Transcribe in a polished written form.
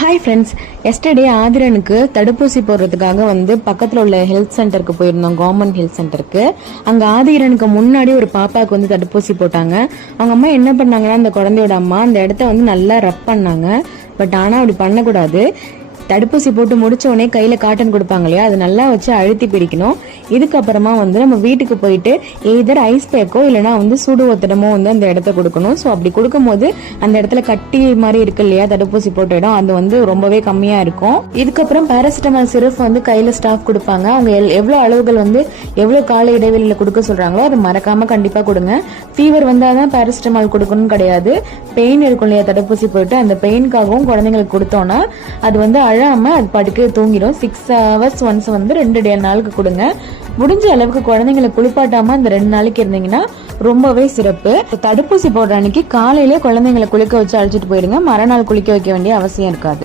Hi friends, yesterday ஆதிரனுக்கு தடுப்பூசி போடுறதுக்காக பக்கத்தில் உள்ள ஹெல்த் சென்டருக்கு போயிருந்தோம், கவர்மெண்ட் ஹெல்த் சென்டருக்கு. அங்கே ஆதிரனுக்கு முன்னாடி ஒரு பாப்பாவுக்கு தடுப்பூசி போட்டாங்க. அவங்க அம்மா என்ன பண்ணாங்கன்னா, அந்த குழந்தையோட அம்மா அந்த இடத்த நல்லா ரப் பண்ணாங்க. பட் ஆனால் அப்படி பண்ணக்கூடாது. தடுப்பூசி போட்டு முடிச்ச உடனே கையில காட்டன் கொடுப்பாங்க இல்லையா, அது நல்லா வச்சு அழுத்தி பிடிக்கணும். இதுக்கப்புறமா நம்ம வீட்டுக்கு போயிட்டு எய்தர் ஐஸ் பேக்கோ இல்லைன்னா சூடு ஒத்தடமோ அந்த இடத்த கொடுக்கணும். ஸோ அப்படி கொடுக்கும் போது அந்த இடத்துல கட்டி மாதிரி இருக்கு இல்லையா, தடுப்பூசி போட்ட இடம், அது ரொம்பவே கம்மியா இருக்கும். இதுக்கப்புறம் பேராசிட்டமால் சிரப் கையில ஸ்டாஃப் கொடுப்பாங்க. அவங்க எவ்வளவு அளவுகள் எவ்வளவு கால இடைவெளியில கொடுக்க சொல்றாங்களோ அது மறக்காம கண்டிப்பா கொடுங்க. ஃபீவர் வந்தாதான் பேராசிட்டமால் கொடுக்கணும் கிடையாது. பெயின் இருக்கும் இல்லையா, தடுப்பூசி போட்டு அந்த பெயின்காகவும் குழந்தைங்களுக்கு கொடுத்தோம்னா அது அழாம அது படுக்க தூங்கிடும். 6 hours ஒன்ஸ் 2 நாளுக்கு கொடுங்க. முடிஞ்ச அளவுக்கு குழந்தைங்களை குளிப்பாட்டாம அந்த 2 நாளைக்கு இருந்தீங்கன்னா ரொம்பவே சிறப்பு. தடுப்பூசி போடுற அன்னைக்கு காலையிலே குழந்தைங்களை குளிக்க வச்சு அழைச்சிட்டு போயிடுங்க. மறுநாள் குளிக்க வைக்க வேண்டிய அவசியம் இருக்காது.